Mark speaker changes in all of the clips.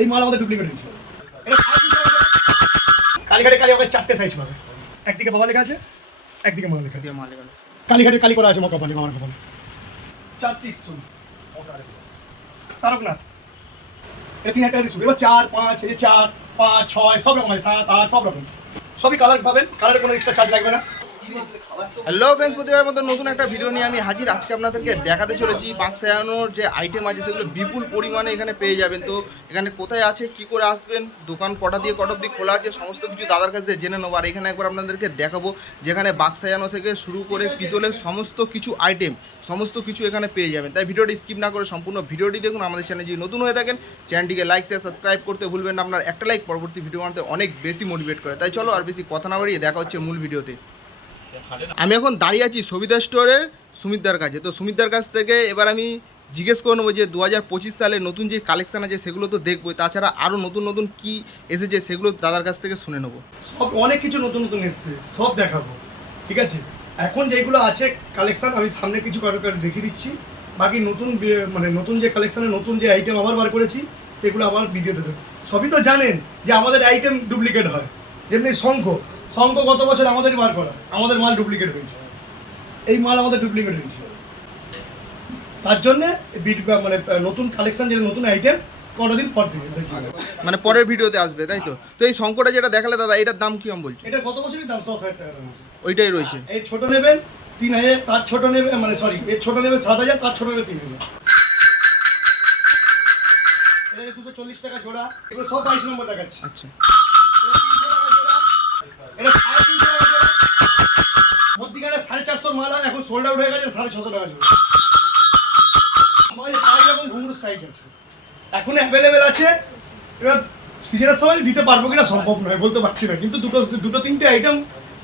Speaker 1: এই মাল আমাদের ডুপ্লিকেট হয়েছে। কালীঘাটে কালী আমাকে চারটে সাইজ পাবে। একদিকে বাবা লেখা আছে একদিকে মা লেখা কালীঘাটে কালী করা আছে মা কপালে মামার কপালে। চার তিরিশ শুন তারকনাথ। এটা তিন হাজার টাকা শুরু। এবার চার পাঁচ এই চার পাঁচ ছয় সব রকম আছে। সাত আট সব রকম। সবই কালার পাবেন। কালারের কোনো এক্সট্রা চার্জ লাগবে না।
Speaker 2: হ্যালো ফ্রেন্ডস প্রতিবার মতো নতুন একটা ভিডিও নিয়ে আমি হাজির। আজকে আপনাদেরকে দেখাতে চলেছি বাক্সায়ানোর যে আইটেম আছে, সেগুলো বিপুল পরিমাণে এখানে পেয়ে যাবেন। তো এখানে কোথায় আছে, কি করে আসবেন, দোকান কটা দিয়ে, কটা অব্দি খোলা আছে, সমস্ত কিছু দাদার কাছে জেনে নেব। আর এখানে একবার আপনাদেরকে দেখাবো, যেখানে বাক্সায়ানো থেকে শুরু করে পিতলের সমস্ত কিছু আইটেম সমস্ত কিছু এখানে পেয়ে যাবেন। তাই ভিডিওটি স্কিপ না করে সম্পূর্ণ ভিডিওটি দেখুন। আমাদের চ্যানেল যদি নতুন হয়ে থাকেন চ্যানেলটিকে লাইক শেয়ার সাবস্ক্রাইব করতে ভুলবেন না। আপনার একটা লাইক পরবর্তী ভিডিও বানাতে অনেক বেশি মোটিভেট করে। তাই চলো আর বেশি কথা না বাড়িয়ে দেখা হচ্ছে মূল ভিডিওতে আমি এখন দাঁড়িয়ে আছি সবিতা স্টোরের সুমিতদার কাছে। তো সুমিতদার কাছ থেকে এবার আমি জিজ্ঞেস করে নেব যে দু পঁচিশ সালে নতুন যে কালেকশান আছে সেগুলো তো দেখব তাছাড়া আরও নতুন নতুন কি এসেছে সেগুলো দাদার কাছ থেকে শুনে নেব।
Speaker 1: সব অনেক কিছু নতুন নতুন এসছে, সব দেখাবো, ঠিক আছে? এখন যেগুলো আছে কালেকশন আমি সামনে কিছু কারও কারও দেখিয়ে দিচ্ছি। বাকি নতুন মানে নতুন যে কালেকশনে নতুন যে আইটেম আবার বার করেছি, সেগুলো আবার ভিডিওতে দেবো। সবই তো জানেন যে আমাদের আইটেম ডুপ্লিকেট হয়। যেমনি শঙ্খ শঙ্খ গত বছর আমাদেরই বার করা। আমাদের মাল ডুপ্লিকেট হয়েছে। এই মাল আমাদের ডুপ্লিকেট হয়েছে। তার জন্যে বিট- মানে নতুন কালেকশন যেটা নতুন আইটেম কটা দিন পর থেকে
Speaker 2: মানে পরের ভিডিওতে আসবে তাই তো? তো এই শঙ্করটা যেটা দেখালে দাদা এটার দাম কিরম বলছো?
Speaker 1: এটা গত বছরই দাম দশ হাজার টাকা দাম
Speaker 2: ওইটাই রয়েছে।
Speaker 1: এর ছোট নেবেন তিন হাজার তার ছোট নেবে মানে সরি এর ছোট নেবে সাত হাজার তার ছোট নেবে তিন হাজার। এটা দুশো চল্লিশ টাকা জোড়া এগুলো সব বাইশ নম্বর দেখাচ্ছে।
Speaker 2: আচ্ছা।
Speaker 1: মধ্যিখানে সাড়ে চারশোর মাল এখন সোল্ড আউট হয়ে গেছে সাড়ে ছশো টাকা জোড়া আমার কাছে পাঁচ রকম ঘুঙুর সাইজ আছে। এখন অ্যাভেলেবেল আছে এবার সিজনের সময় দিতে পারব কিনা সম্ভব নয় বলতে পারছি না। কিন্তু দুটো দুটো তিনটে আইটেম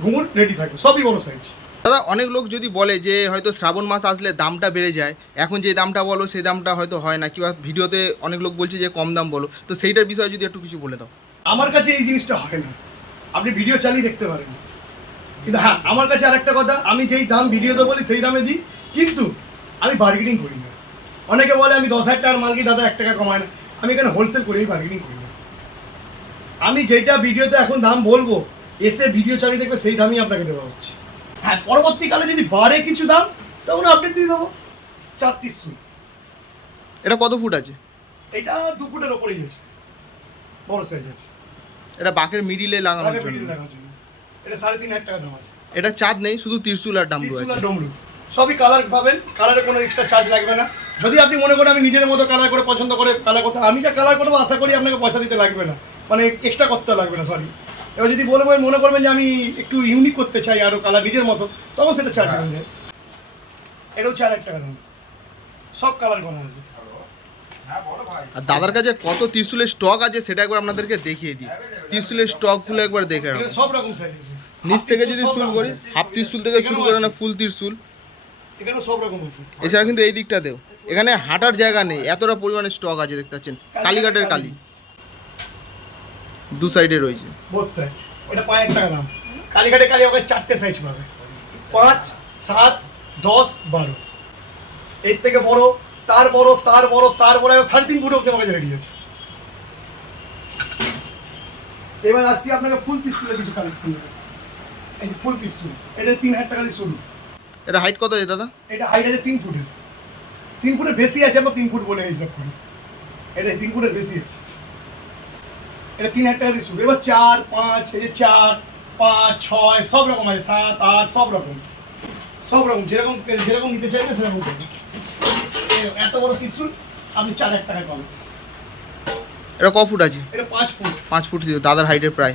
Speaker 1: ঘুঙুর রেডি থাকবে সবই বড় সাইজ
Speaker 2: দাদা অনেক লোক যদি বলে যে হয়তো শ্রাবণ মাস আসলে দামটা বেড়ে যায় এখন যে দামটা বলো সেই দামটা হয়তো হয় না কিংবা ভিডিওতে অনেক লোক বলছে যে কম দাম বলো তো সেইটার বিষয়ে যদি একটু কিছু বলে দাও।
Speaker 1: আমার কাছে এই জিনিসটা হয় না। আপনি ভিডিও চালিয়ে দেখতে পারেন। কিন্তু হ্যাঁ আমার কাছে আর একটা কথা আমি যেই দাম ভিডিওতে বলি সেই দামে দিই কিন্তু আমি বার্গেনিং করি না। অনেকে বলে আমি দশ হাজার টাকার মাল কি দাদা এক টাকা কমায় না? আমি এখানে হোলসেল করি বার্গেনিং করি না। আমি যেটা ভিডিওতে এখন দাম বলব এসে ভিডিও চালিয়ে দেখবে সেই দামই আপনাকে দেওয়া হচ্ছে। হ্যাঁ পরবর্তীকালে যদি বাড়ে কিছু দাম তখন আপডেট দিয়ে দেবো। চার তিনশো
Speaker 2: এটা কত ফুট আছে?
Speaker 1: এটা দু ফুটের ওপরেই আছে। বড় সাইজ আছে।
Speaker 2: এটা বাকের মিডিলে লাগানোর জন্য।
Speaker 1: এটা সাড়ে তিন হাজার টাকা দাম আছে।
Speaker 2: এটা চাঁদ নেই শুধু ত্রিশুল আর ডাম্বু
Speaker 1: ত্রিশুল
Speaker 2: আছে
Speaker 1: আর ডমরু। সবই কালার পাবেন কালারে কোনো এক্সট্রা চার্জ লাগবে না। যদি আপনি মনে করেন আমি নিজের মতো কালার করে পছন্দ করে কালার করতে আমি যা কালার করব আশা করি আপনাকে পয়সা দিতে লাগবে না। মানে এক্সট্রা করতে লাগবে না সরি এবার যদি বলবেন মনে করবেন যে আমি একটু ইউনিক করতে চাই আরও কালার নিজের মতো তখন সেটা চার্জ হয়ে যায়। এটাও চার হাজার টাকা দাম। সব কালার করা আছে।
Speaker 2: আর দাদার কাছে কত ত্রিশুলের স্টক আছে সেটা একবার আপনাদেরকে দেখিয়ে দিই। ত্রিশুলের স্টকগুলো একবার দেখে
Speaker 1: সব রকম সাইজ আছে।
Speaker 2: নিচ থেকে যদি শুরু করি। হাফ ত্রিশুল থেকে শুরু করে না ফুল ত্রিশুল
Speaker 1: এখানে সব রকম আছে
Speaker 2: এছাড়া কিন্তু এই দিকটাতেও এখানে হাঁটার জায়গা নেই এতটা পরিমাণে স্টক আছে দেখতে পাচ্ছেন। কালীঘাটের কালী। দু সাইডে রয়েছে।
Speaker 1: এটা পাঁচ টাকা দাম। কালীঘাটে কালী আমাকে চারটে সাইজ পাবে। পাঁচ সাত দশ বারো। এর থেকে বড় তার বড় তার বড় তার বড় সাড়ে তিন ফুট অব্দি আমার কাছে রেডি আছে। এবার আসছি আপনাকে ফুল পিস্তুলের কিছু কালেকশন দেবে এই ফুল পিস্তুল এটা তিন হাজার টাকা দিয়ে শুরু
Speaker 2: এটা হাইট কত আছে দাদা?
Speaker 1: এটা হাইট আছে তিন ফুটের। তিন ফুটের বেশি আছে আমরা তিন ফুট বলে হিসাব করি। এটা তিন ফুটের বেশি আছে। এটা তিন হাজার টাকা দিয়ে শুরু এবার চার পাঁচ এই যে চার পাঁচ ছয় সব রকম আছে। সাত আট সব রকম। সব রকম। যেরকম যেরকম নিতে চাইবে সেরকম পাবে এ- এত বড় কিছু আপনি চার হাজার টাকায় পাবেন।
Speaker 2: এটা ক ফুট আছে?
Speaker 1: এটা পাঁচ ফুট।
Speaker 2: পাঁচ ফুট দাদার হাইটের প্রায়।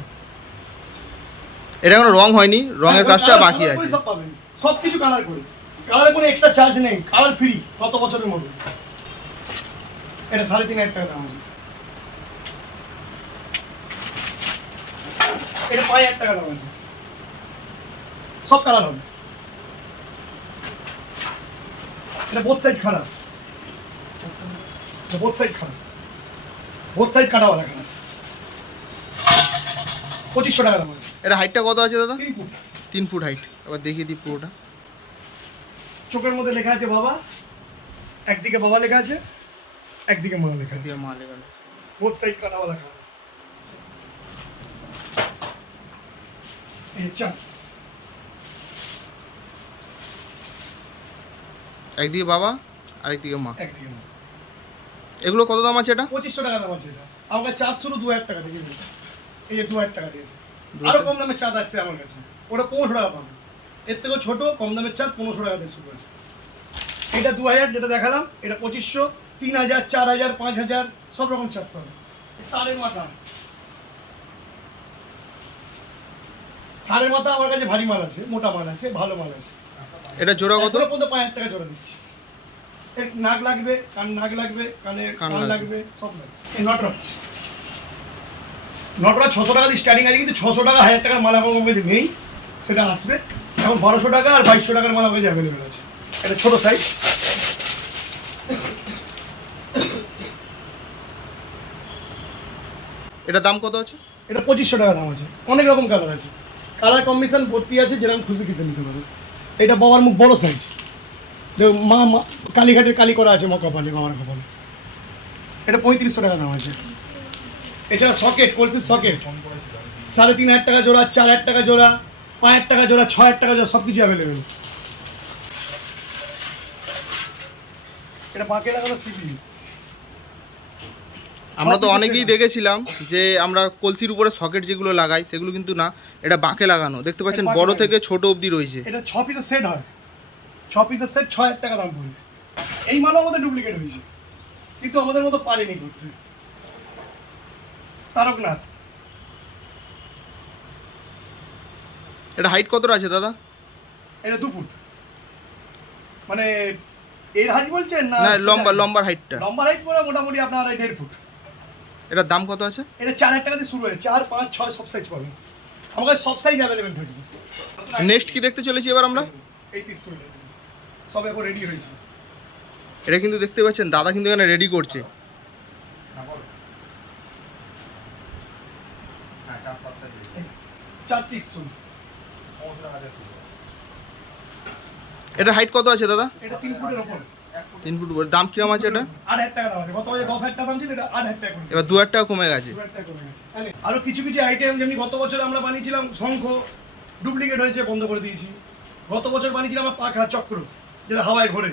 Speaker 2: এটা এখনও রং হয়নি রঙের
Speaker 1: হ্যাঁ,
Speaker 2: কাজটা বাকি আছে।
Speaker 1: সব পাবেন। সব কিছু কালার করে। কালারের কোনো এক্সট্রা চার্জ নেই কালার ফ্রি কত বছরের মধ্যে। এটা সাড়ে তিন হাজার টাকা দাম আছে। এটা পাঁচ হাজার টাকা দাম আছে। সব কালার হবে। এটা বোথ সাইড খারাপ বোথ সাইড খারাপ বোথ সাইড কাটাওয়ালা খারাপ পঁচিশশো টাকা দাম আছে।
Speaker 2: এটা হাইটটা কত আছে দাদা?
Speaker 1: তিন ফুট।
Speaker 2: হাইট এবার দেখিয়ে দিই পুরোটা।
Speaker 1: চোখের মধ্যে লেখা আছে বাবা। একদিকে বাবা লেখা আছে একদিকে মা লেখা আছে।
Speaker 2: মা এবার
Speaker 1: বোথ সাইড এই চাপ।
Speaker 2: একদিকে বাবা আরেকদিকে মা।
Speaker 1: একদিকে নাও।
Speaker 2: এগুলো কত দাম আছে এটা?
Speaker 1: পঁচিশশো টাকা দাম আছে এটা। আমার কাছে চাঁদ শুরু দু হাজার টাকা নিয়েছে। এই যে দু হাজার টাকা দিয়েছে।
Speaker 2: আরও
Speaker 1: কম দামের চাঁদ আসছে আমার কাছে। ওটা পনেরোশো টাকা পাবে। এর থেকেও ছোট কম দামের চাঁদ পনেরোশো টাকা দিয়ে শুরু আছে এটা দু হাজার যেটা দেখালাম এটা পঁচিশশো তিন হাজার চার হাজার পাঁচ হাজার সব রকম চাঁদ পাবে। সাড়ের মাথা সাড়ের মাথা আমার কাছে ভারী মাল আছে মোটা মাল আছে ভালো মাল আছে।
Speaker 2: এটা জোড়া কত?
Speaker 1: পর্যন্ত পাঁচ হাজার টাকা জোড়া দিচ্ছি। এর নাক লাগবে কান নাক লাগবে কানে
Speaker 2: কান লাগবে।
Speaker 1: সব লাগবে। এই নটরাজ নটরাজ ছশো টাকা দিয়ে স্টার্টিং আছে কিন্তু ছশো টাকা হাজার টাকার মাল আমার কাছে নেই। সেটা আসবে। এখন বারোশো টাকা আর বাইশশো টাকার মাল আমার কাছে অ্যাভেলেবেল আছে। এটা ছোট সাইজ
Speaker 2: এটা দাম কত আছে?
Speaker 1: এটা পঁচিশশো টাকা দাম আছে। অনেক রকম কালার আছে। কালার কম্বিনেশন ভর্তি আছে যেরকম খুশি খেতে নিতে পারো। এটা বাবার মুখ বড় সাইজ মা মা কালীঘাটের কালী করা আছে মা কপালে বাবার কপালে। এটা পঁয়ত্রিশশো টাকা দাম আছে। এছাড়া সকেট কলসির সকেট সাড়ে তিন হাজার টাকা জোড়া চার হাজার টাকা জোড়া পাঁচ হাজার টাকা জোড়া ছ হাজার টাকা জোড়া সব কিছু অ্যাভেলেবেল এটা বাঁকে লাগানো সিপি
Speaker 2: আমরা তো অনেকেই দেখেছিলাম যে আমরা কলসির উপরে সকেট যেগুলো লাগাই সেগুলো কিন্তু না এটা বাঁকে লাগানো। দেখতে পাচ্ছেন বড় থেকে ছোট অবধি রয়েছে।
Speaker 1: এটা ছ পিসের সেট হয়। ছ পিসের সেট ছ হাজার টাকা দাম পড়বে এই মালও আমাদের ডুপ্লিকেট হয়েছে। কিন্তু আমাদের মতো পারেনি করতে। তারকনাথ।
Speaker 2: এটা হাইট কতটা আছে দাদা?
Speaker 1: এটা দু ফুট। মানে এর হাইট বলছেন না
Speaker 2: না লম্বা লম্বার হাইটটা
Speaker 1: লম্বা হাইট পরে মোটামুটি আপনার এই দেড় ফুট।
Speaker 2: এটার দাম কত আছে?
Speaker 1: এটা চার হাজার টাকা দিয়ে শুরু হয় চার পাঁচ ছয় সব সাইজ পাবেন। আমার কাছে সব সাইজ অ্যাভেলেবেল থাকবে।
Speaker 2: নেক্সট কি দেখতে চলেছি এবার আমরা?
Speaker 1: এই তিনশো সব এখন রেডি হয়েছে।
Speaker 2: এটা কিন্তু দেখতে পাচ্ছেন দাদা কিন্তু এখানে রেডি করছে।
Speaker 1: চার তিনশো
Speaker 2: এটা হাইট কত আছে দাদা?
Speaker 1: এটা তিন ফুটের ওপর।
Speaker 2: তিন ফুট উপরে। দাম কিরম আছে এটা?
Speaker 1: আট হাজার টাকা দাম আছে। গত বছর দশ হাজার টাকা দাম ছিল এটা আট হাজার টাকা করে
Speaker 2: এবার দু হাজার টাকা কমে গেছে।
Speaker 1: দু হাজার টাকা কমে গেছে। আরও কিছু কিছু আইটেম যেমনি গত বছর আমরা বানিয়েছিলাম শঙ্খ ডুপ্লিকেট হয়েছে বন্ধ করে দিয়েছি। গত বছর বানিয়েছিলাম আমার পাখা চক্র যেটা হাওয়ায় ঘোরে।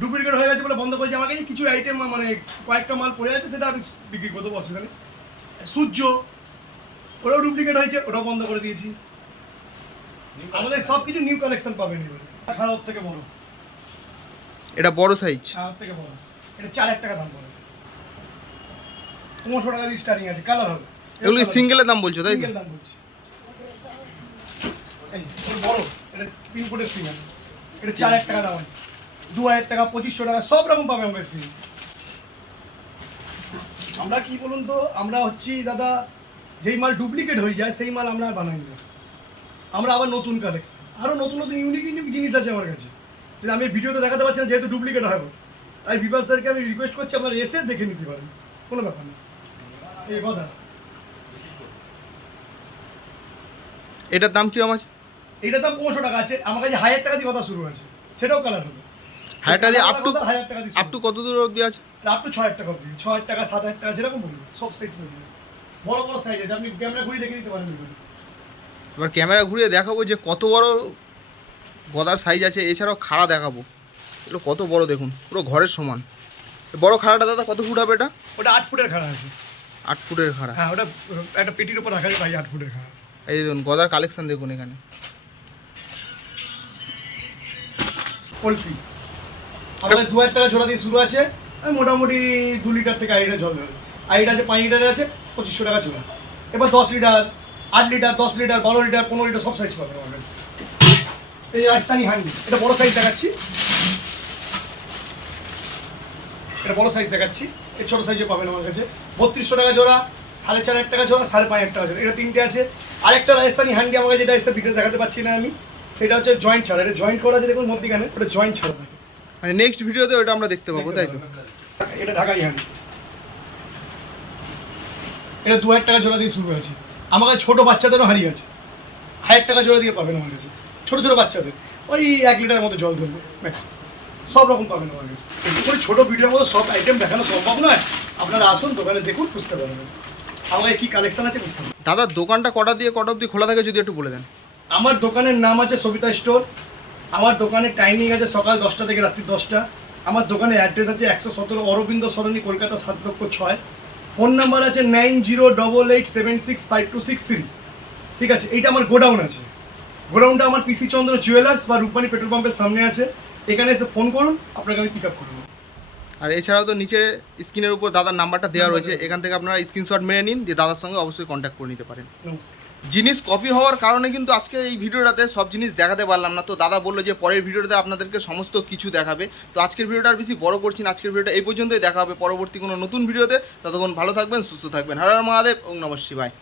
Speaker 1: ডুপ্লিকেট হয়ে গেছে বলে বন্ধ করেছি। আমার কাছে কিছু আইটেম মানে কয়েকটা মাল পড়ে আছে সেটা আমি বিক্রি করতে অসুবিধা নেই সূর্য ওটাও ডুপ্লিকেট হয়েছে ওটাও বন্ধ করে দিয়েছি। আমাদের সব কিছু নিউ কালেকশন পাবেন এবারে। খারাপ থেকে বড়।
Speaker 2: এটা বড় সাইজ
Speaker 1: খারাপ থেকে বড়। এটা চার হাজার টাকা দাম পড়ে। পনেরোশো টাকা দিয়ে স্টার্টিং আছে কালার হবে।
Speaker 2: এগুলো সিঙ্গেলের দাম বলছো তাই
Speaker 1: সিঙ্গেল দাম বলছি। বড়। এটা তিন ফুটের সিঙ্গেল এটা চার হাজার টাকা দাম আছে। দু হাজার টাকা পঁচিশশো টাকা সব রকম পাবে আমাদের সিঙ্গেল আমরা কি বলুন তো? আমরা হচ্ছি দাদা যেই মাল ডুপ্লিকেট হয়ে যায় সেই মাল আমরা আর বানাই না। আমরা আবার নতুন কালেকশন আরও নতুন নতুন ইউনিক ইউনিক জিনিস আছে আমার কাছে। কিন্তু আমি ভিডিওতে দেখাতে পারছি না যেহেতু ডুপ্লিকেট হবে তাই বিভাসদারকে আমি রিকোয়েস্ট করছি আপনারা এসে দেখে নিতে পারেন। কোনো ব্যাপার না। এই কথা
Speaker 2: এটার দাম কিরম আছে?
Speaker 1: এটার দাম পনেরোশো টাকা আছে। আমার কাছে হাজার টাকা দিয়ে কথা শুরু আছে সেটাও কালার হবে।
Speaker 2: হাজার টাকা দিয়ে আপ টু
Speaker 1: হাজার টাকা দিয়ে
Speaker 2: আপ টু কত দূর অবধি আছে?
Speaker 1: আপ টু ছ হাজার টাকা অব্দি ছ হাজার টাকা সাত হাজার টাকা যেরকম বলব সব সাইজ বলব বড় বড় আপনি ক্যামেরা ঘুরিয়ে দেখে দিতে পারেন
Speaker 2: এবার ক্যামেরা ঘুরিয়ে দেখাবো যে কত বড় গদার সাইজ আছে এছাড়াও খাড়া দেখাবো। এগুলো কত বড় দেখুন পুরো ঘরের সমান। বড় খাড়াটা দাদা কত ফুট হবে এটা?
Speaker 1: ওটা আট ফুটের খাড়া আছে।
Speaker 2: আট ফুটের খাড়া।
Speaker 1: হ্যাঁ ওটা একটা পেটির উপর রাখা যায় আট ফুটের খাড়া।
Speaker 2: এই দেখুন গদার কালেকশন দেখুন এখানে।
Speaker 1: কলসি। আমাদের দু হাজার টাকা জোড়া দিয়ে শুরু আছে মোটামুটি দু লিটার থেকে আড়াই লিটার জল ধরে আড়াইটা আছে পাঁচ লিটারের আছে পঁচিশশো টাকা জোড়া। এবার দশ লিটার আট লিটার দশ লিটার বারো লিটার পনেরো লিটার সব সাইজ পাবেন আমার এই রাজস্থানি হান্ডি। এটা বড় সাইজ দেখাচ্ছি। এটা বড় সাইজ দেখাচ্ছি। এই ছোটো সাইজে পাবেন আমার কাছে। বত্রিশশো টাকা জোড়া সাড়ে চার হাজার টাকা জোড়া সাড়ে পাঁচ হাজার টাকা জোড়া। এটা তিনটে আছে। আরেকটা রাজস্থানি হান্ডি আমার কাছে যেটা এসে ভিডিও দেখাতে পাচ্ছি না আমি সেটা হচ্ছে জয়েন্ট ছাড়া। এটা জয়েন্ট করা আছে দেখুন মধ্যিখানে ওটা জয়েন্ট ছাড়া।
Speaker 2: মানে নেক্সট ভিডিওতে ওটা আমরা দেখতে পাবো তাই তো?
Speaker 1: এটা ঢাকাই হাঁড়ি এটা দু হাজার টাকা জোড়া দিয়ে শুরু হয়েছে আমার কাছে ছোটো বাচ্চাদেরও হাঁড়ি আছে হাজার টাকা জোড়া দিয়ে পাবেন আমার কাছে। ছোটো ছোটো বাচ্চাদের। ওই এক লিটারের মতো জল ধরবে ম্যাক্সিমাম সব রকম পাবেন আমার কাছে। করে ছোটো ভিডিওর মতো সব আইটেম দেখানো সম্ভব নয়। আপনারা আসুন দোকানে দেখুন বুঝতে পারবেন। আমাকে কি কালেকশন আছে বুঝতে পারবেন।
Speaker 2: দাদা দোকানটা কটা দিয়ে কটা অবধি খোলা থাকে যদি একটু বলে দেন?
Speaker 1: আমার দোকানের নাম আছে সবিতা স্টোর। আমার দোকানের টাইমিং আছে সকাল দশটা থেকে রাত্রি দশটা। আমার দোকানের অ্যাড্রেস আছে একশো সতেরো অরবিন্দ সরণি কলকাতা সাত লক্ষ ছয়। ফোন নাম্বার আছে nine zero double eight seven six five two six three. ঠিক আছে, এইটা আমার গোডাউন আছে। গোডাউনটা আমার পিসি চন্দ্র জুয়েলার্স বা রূপানি পেট্রোল পাম্পের সামনে আছে। এখানে এসে ফোন করুন, আপনাকে আমি পিক আপ করব
Speaker 2: আর এছাড়াও তো নিচে স্ক্রিনের উপর দাদার নাম্বারটা দেওয়া রয়েছে এখান থেকে আপনারা স্ক্রিনশট মেরে নিন দিয়ে দাদার সঙ্গে অবশ্যই কন্ট্যাক্ট করে নিতে পারেন। জিনিস কপি হওয়ার কারণে কিন্তু আজকে এই ভিডিওটাতে সব জিনিস দেখাতে পারলাম না। তো দাদা বলল যে পরের ভিডিওটাতে আপনাদেরকে সমস্ত কিছু দেখাবে। তো আজকের ভিডিওটা আর বেশি বড় করছি না আজকের ভিডিওটা এই পর্যন্তই দেখা হবে পরবর্তী কোনো নতুন ভিডিওতে। ততক্ষণ ভালো থাকবেন সুস্থ থাকবেন। হর মহাদেব ও নমঃ শিবায়।